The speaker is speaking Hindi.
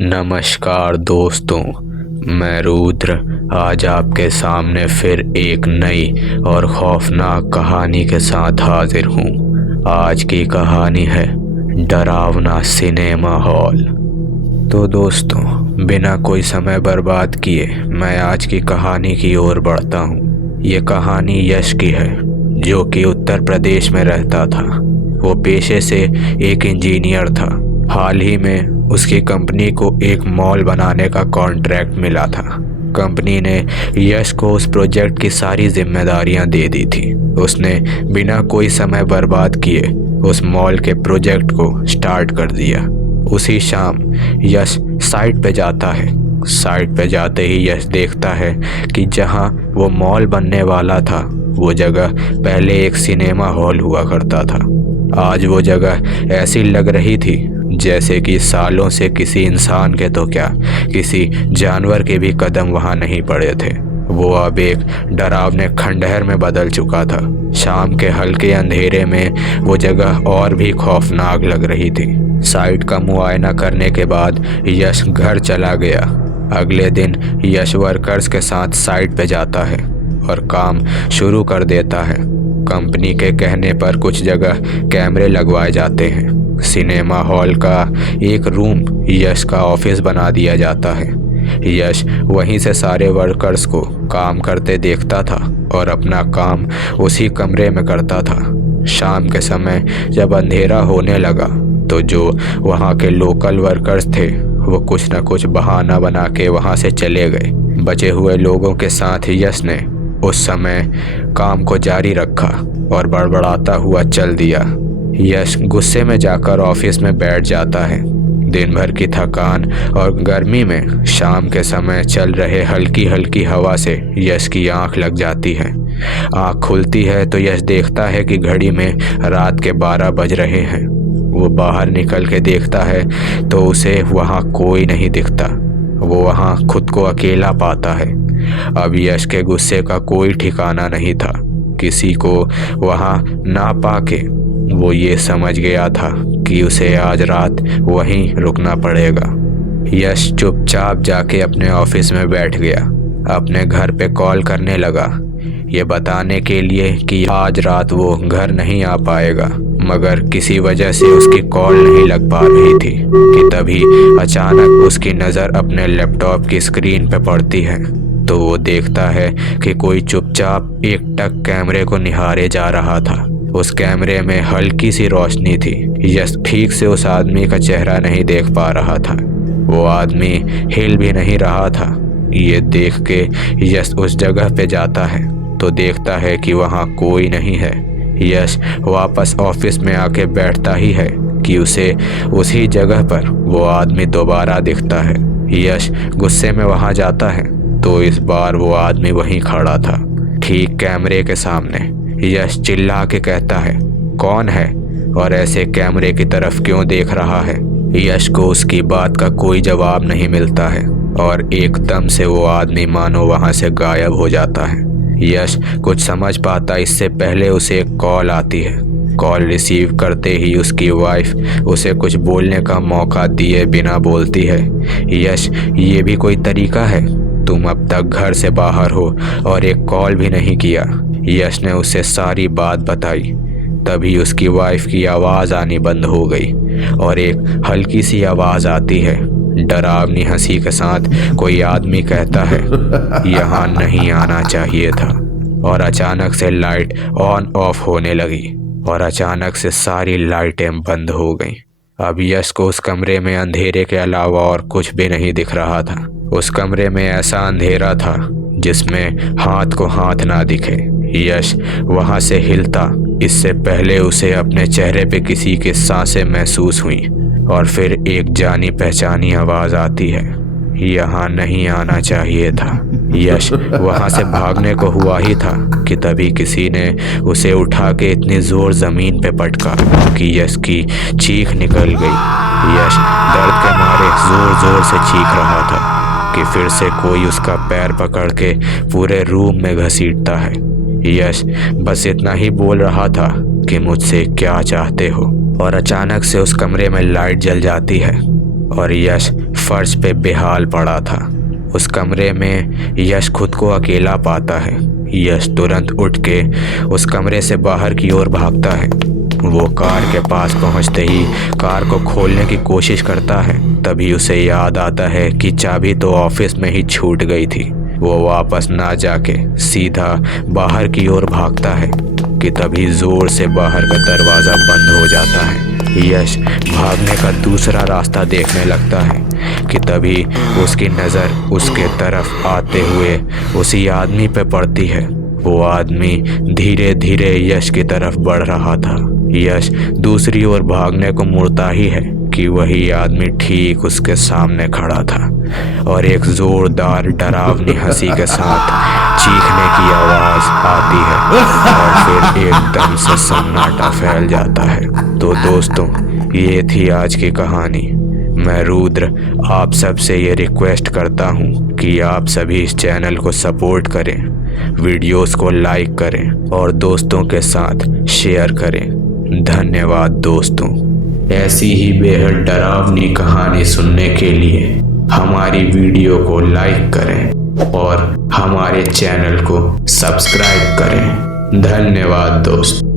नमस्कार दोस्तों, मैं रुद्र आज आपके सामने फिर एक नई और खौफनाक कहानी के साथ हाजिर हूँ। आज की कहानी है डरावना सिनेमा हॉल। तो दोस्तों, बिना कोई समय बर्बाद किए मैं आज की कहानी की ओर बढ़ता हूँ। ये कहानी यश की है, जो कि उत्तर प्रदेश में रहता था। वो पेशे से एक इंजीनियर था। हाल ही में उसकी कंपनी को एक मॉल बनाने का कॉन्ट्रैक्ट मिला था। कंपनी ने यश को उस प्रोजेक्ट की सारी जिम्मेदारियां दे दी थी। उसने बिना कोई समय बर्बाद किए उस मॉल के प्रोजेक्ट को स्टार्ट कर दिया। उसी शाम यश साइट पे जाता है। साइट पे जाते ही यश देखता है कि जहां वो मॉल बनने वाला था, वो जगह पहले एक सिनेमा हॉल हुआ करता था। आज वो जगह ऐसी लग रही थी जैसे कि सालों से किसी इंसान के तो क्या, किसी जानवर के भी कदम वहां नहीं पड़े थे। वो अब एक डरावने खंडहर में बदल चुका था। शाम के हल्के अंधेरे में वो जगह और भी खौफनाक लग रही थी। साइट का मुआयना करने के बाद यश घर चला गया। अगले दिन यश वर्कर्स के साथ साइट पे जाता है और काम शुरू कर देता है। कंपनी के कहने पर कुछ जगह कैमरे लगवाए जाते हैं। सिनेमा हॉल का एक रूम यश का ऑफिस बना दिया जाता है। यश वहीं से सारे वर्कर्स को काम करते देखता था और अपना काम उसी कमरे में करता था। शाम के समय जब अंधेरा होने लगा तो जो वहाँ के लोकल वर्कर्स थे, वो कुछ न कुछ बहाना बना के वहाँ से चले गए। बचे हुए लोगों के साथ यश ने उस समय काम को जारी रखा और बड़बड़ाता हुआ चल दिया। यश गुस्से में जाकर ऑफिस में बैठ जाता है। दिन भर की थकान और गर्मी में शाम के समय चल रहे हल्की हल्की हवा से यश की आंख लग जाती है। आंख खुलती है तो यश देखता है कि घड़ी में रात के 12 बज रहे हैं। वो बाहर निकल के देखता है तो उसे वहाँ कोई नहीं दिखता। वो वहाँ खुद को अकेला पाता है। अब यश के गुस्से का कोई ठिकाना नहीं था। किसी को वहाँ ना पाके वो ये समझ गया था कि उसे आज रात वहीं रुकना पड़ेगा। यश चुपचाप जाके अपने ऑफिस में बैठ गया। अपने घर पे कॉल करने लगा, ये बताने के लिए कि आज रात वो घर नहीं आ पाएगा, मगर किसी वजह से उसकी कॉल नहीं लग पा रही थी कि तभी अचानक उसकी नज़र अपने लैपटॉप की स्क्रीन पे पड़ती है। तो वो देखता है कि कोई चुपचाप एकटक कैमरे को निहारे जा रहा था। उस कैमरे में हल्की सी रोशनी थी। यश ठीक से उस आदमी का चेहरा नहीं देख पा रहा था। वो आदमी हिल भी नहीं रहा था। ये देख के यश उस जगह पे जाता है तो देखता है कि वहाँ कोई नहीं है। यश वापस ऑफिस में आके बैठता ही है कि उसे उसी जगह पर वो आदमी दोबारा दिखता है। यश गुस्से में वहाँ जाता है तो इस बार वो आदमी वहीं खड़ा था, ठीक कैमरे के सामने। यश चिल्ला के कहता है, कौन है और ऐसे कैमरे की तरफ क्यों देख रहा है। यश को उसकी बात का कोई जवाब नहीं मिलता है और एकदम से वो आदमी मानो वहां से गायब हो जाता है। यश कुछ समझ पाता इससे पहले उसे एक कॉल आती है। कॉल रिसीव करते ही उसकी वाइफ उसे कुछ बोलने का मौका दिए बिना बोलती है, यश ये भी कोई तरीका है? तुम अब तक घर से बाहर हो और एक कॉल भी नहीं किया। यश ने उसे सारी बात बताई। तभी उसकी वाइफ की आवाज़ आनी बंद हो गई और एक हल्की सी आवाज़ आती है। डरावनी हंसी के साथ कोई आदमी कहता है, यहाँ नहीं आना चाहिए था। और अचानक से लाइट ऑन ऑफ होने लगी और अचानक से सारी लाइटें बंद हो गईं। अब यश को उस कमरे में अंधेरे के अलावा और कुछ भी नहीं दिख रहा था। उस कमरे में ऐसा अंधेरा था जिसमें हाथ को हाथ ना दिखे। यश वहां से हिलता इससे पहले उसे अपने चेहरे पे किसी की सांसें महसूस हुई और फिर एक जानी पहचानी आवाज आती है, यहाँ नहीं आना चाहिए था। यश वहां से भागने को हुआ ही था कि तभी किसी ने उसे उठा के इतनी जोर जमीन पे पटका कि यश की चीख निकल गई। यश दर्द के मारे जोर जोर से चीख रहा था कि फिर से कोई उसका पैर पकड़ के पूरे रूम में घसीटता है। यश बस इतना ही बोल रहा था कि मुझसे क्या चाहते हो, और अचानक से उस कमरे में लाइट जल जाती है। और यश फर्श पे बेहाल पड़ा था। उस कमरे में यश खुद को अकेला पाता है। यश तुरंत उठ के उस कमरे से बाहर की ओर भागता है। वो कार के पास पहुंचते ही कार को खोलने की कोशिश करता है। तभी उसे याद आता है कि चाबी तो ऑफिस में ही छूट गई थी। वो वापस ना जाके सीधा बाहर की ओर भागता है कि तभी जोर से बाहर का दरवाज़ा बंद हो जाता है। यश भागने का दूसरा रास्ता देखने लगता है कि तभी उसकी नज़र उसके तरफ आते हुए उसी आदमी पे पड़ती है। वो आदमी धीरे धीरे यश की तरफ बढ़ रहा था। यश दूसरी ओर भागने को मुड़ता ही है कि वही आदमी ठीक उसके सामने खड़ा था और एक जोरदार डरावनी हंसी के साथ चीखने की आवाज़ आती है और फिर एकदम से सन्नाटा फैल जाता है। तो दोस्तों, ये थी आज की कहानी। मैं रुद्र आप सबसे ये रिक्वेस्ट करता हूँ कि आप सभी इस चैनल को सपोर्ट करें, वीडियोस को लाइक करें और दोस्तों के साथ शेयर करें। धन्यवाद दोस्तों। ऐसी ही बेहद डरावनी कहानी सुनने के लिए हमारी वीडियो को लाइक करें और हमारे चैनल को सब्सक्राइब करें। धन्यवाद दोस्तों।